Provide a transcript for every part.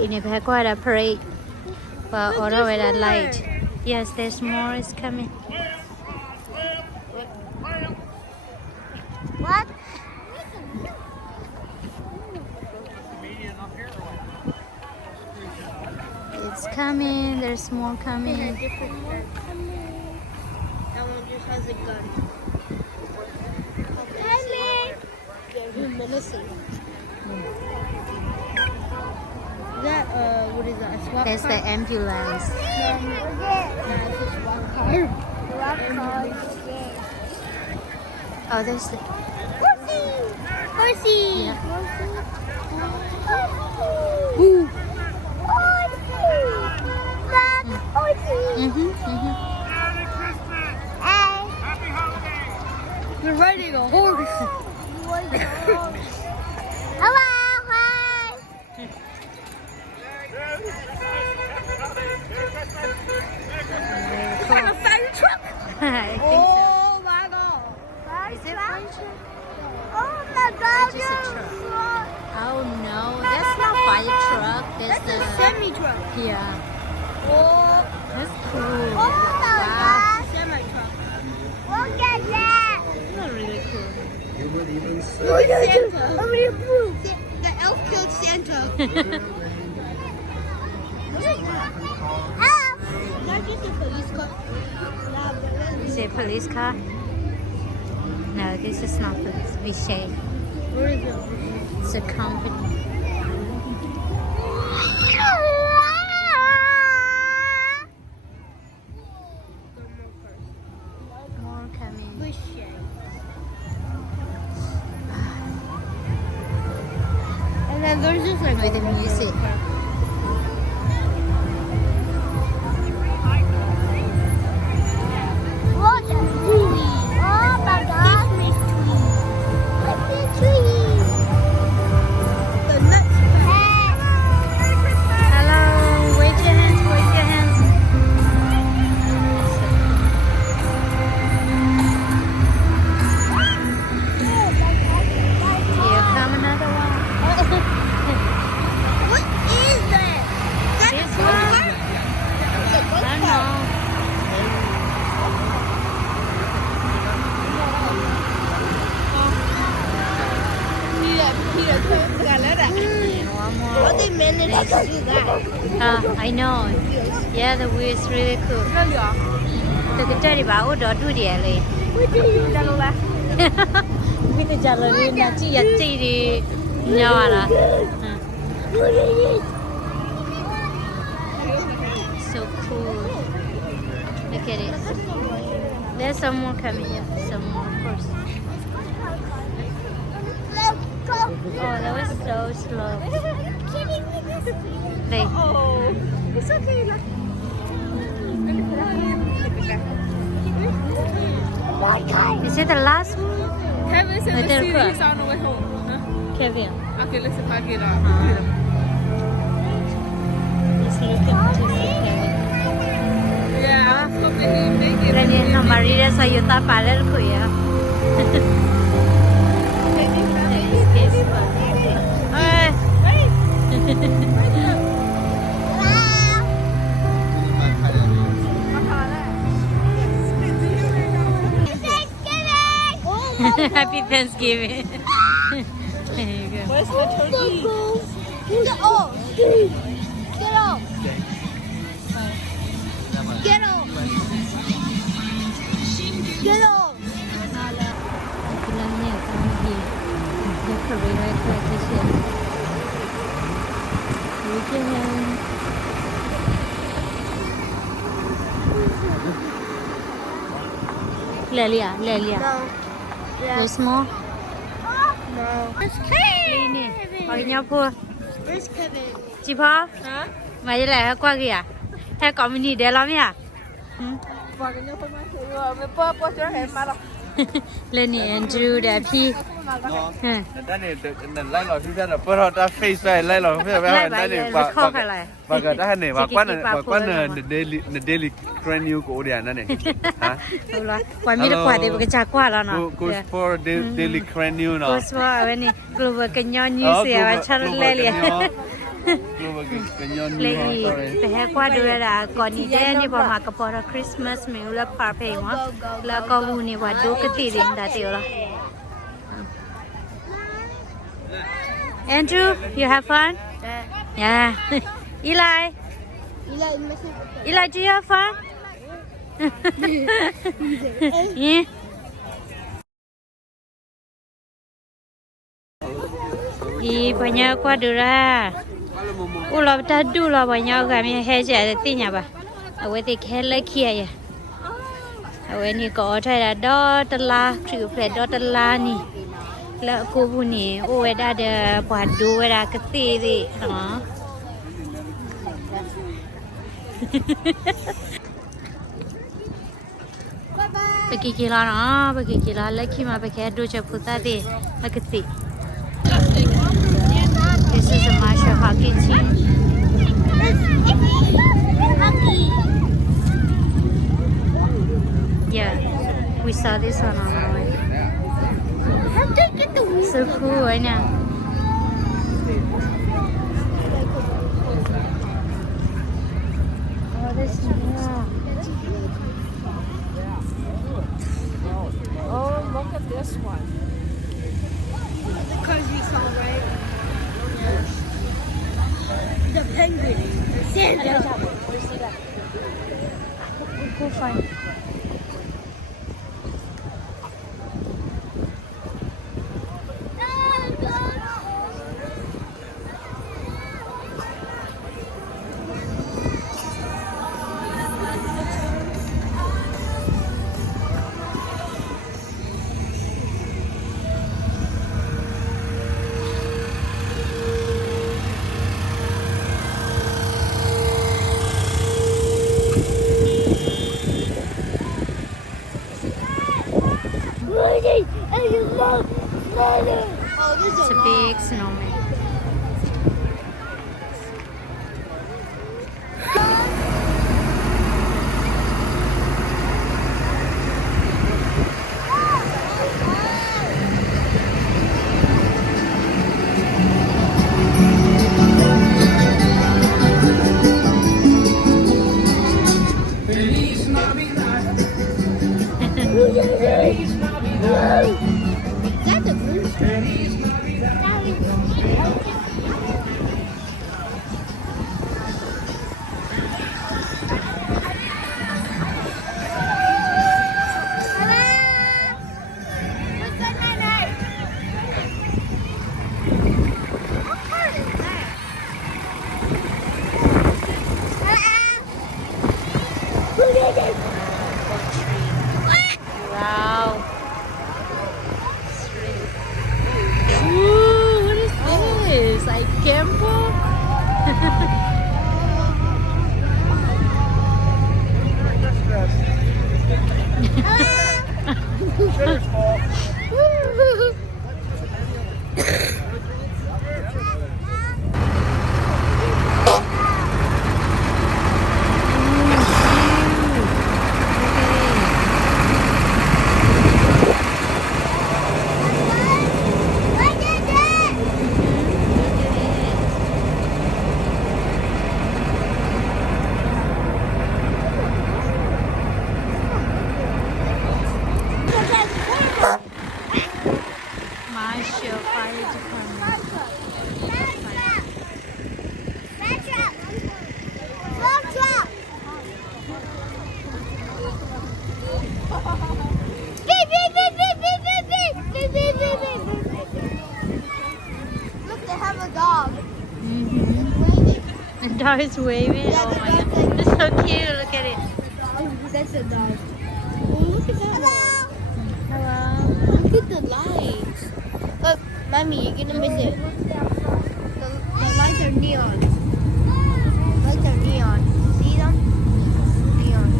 In a back quite a parade. But although at a light. Yes, there's more is coming. What? It's coming, there's more coming. That one just has a gun. They're menacing. Is that, what is that? A SWAT There's car? the ambulance. It's a SWAT car. Oh, there's the... Horsey! Yeah. Ooh. Horsey! We're riding a horse. Hello, hi. It's like a fire truck. I think so. Oh my god. Is it fire truck? Oh my god. It's just a truck. Oh no, that's not fire truck. That's That's a the... semi truck. Yeah, Oh, that's cool. my Wow, god. Semi truck. Look at that. that's really cool. Look at Santa. The elf killed Santa. Not just a police car. Is it a police car? No, this is not police. Vishay. Where is it? It's a company. More coming. And then there's just like With the music. Look at tree. Oh my god. Christmas tree. The nuts. Hello, wave your hands, wave your hands. Here come another one. What is that? That's This a one. car? I don't know. And one more. How they managed to do that? I know. Yeah, the wheel is really cool. The guitar is about to do the LA. What do you do? With the gallery, not yet. No, Look at it. so cool. Look at it. There's some more coming. Yeah, some more, of course. Let's go. Oh, that was so slow. Are you kidding me? They, Oh, it's okay. My God. is it the last one? Kevin said Right the there, CD correct. is on the way home. Huh? Kevin. Okay, let's pack it up. He's looking to see Kevin. Yeah, I hope that he make it. Rani na Maria sa yuta paler ko ya. Happy Thanksgiving. There you go. Where's the turkey? Get off. Get off. Get off. Get off. Bilangnya kami di decorate tradition. Weekend. Lelia. No. There's more. No. Where's Ini. Kevin? Bagi nyapu. Where's Kevin? Chị Phó. Hả? Mày lại qua kìa. Thế có mình đi để làm nha. Và cái nhau không ăn thì rồi mới bơ bơ cho hết mà đâu. Lên nè Andrew đã phi. That is the line of people that put out that face right line of people that is but that này và quán the daily trend new của dia nè hả Đúng rồi. Quả mi được quả thì cái trà quả đó nó. Goes for daily trend new nó Goes for cái này global cái nhau như thế mà chả lẽ liền. Lupa que yo no လေ sorry ဘယ်ကွာတို့ရတာကော်နီတဲ့နေပေါ်မှာကပေါ်တော့ Christmas မျိုးလာပါဖေးမလာကောဘူးနေပါဒုကတိရင်းတာတေရော Andrew you have fun yeah Eli do you have fun yeah banyak kuadura. Ulah tadu lah banyak kami heja ada tinya bah. Awak ti kela kia ya. Awak ni kau ada dot telah, cukup dot telah ni. Lah aku puni, ada padu ada ketiri, ha. Pergi kila na, pergi kila lagi mah pergi adu ceput tadi, ketiri. This is a martial hockey team. Yeah, we saw this one online. So cool, I know. Oh, this one. Oh, look at this one. Because you saw, right? The penguin. Santa. Go find. It's a big snowman. That's a goose. Wow. Ooh, what is this? Like camper? Marshall Fire Department. Look, they have a dog. The dog is waving. Oh my god. It's so cute. Look at it. That's a dog. Oh, look at that. Hello. Look at the lights. Look, Mommy, you're gonna miss it. The lights are neon. Lights are neon. See them? Neon.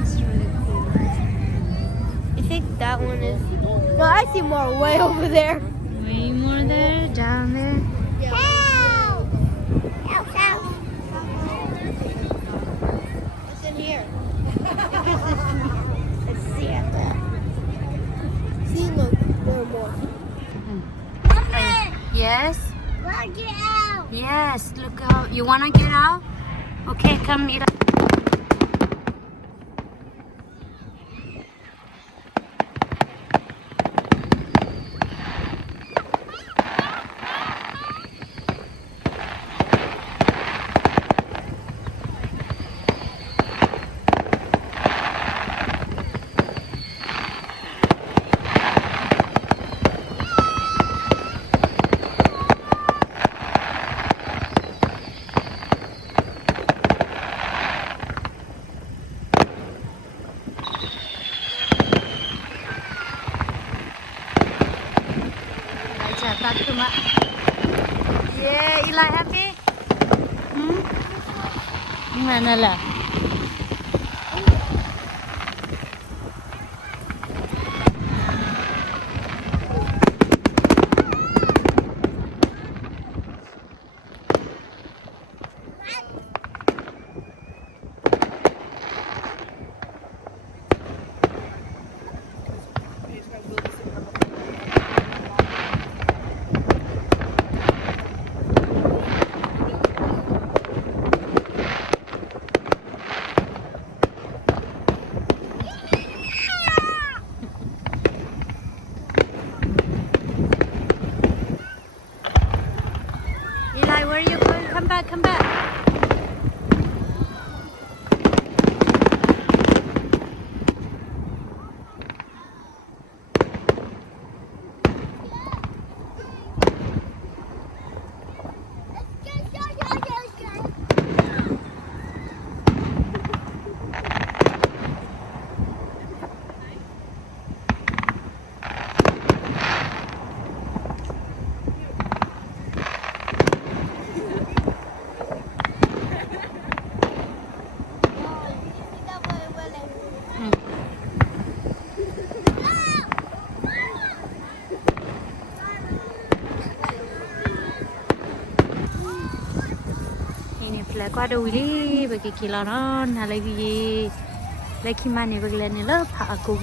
It's really cool. I think that one is. No, I see more way over there. Way more there, down there. Help! Help! Help! What's in here? It's Santa. See, look, there are more. Yes. Look it out. Yes. Look out. You wanna get out? Okay, come Eli. Yeah, Eli happy? Mana lah? Eli, where are you going? Come back, come back. Ini pula aku ada wili bagi kilo non, halai wili, lagi mana bagi lene lah pak aku.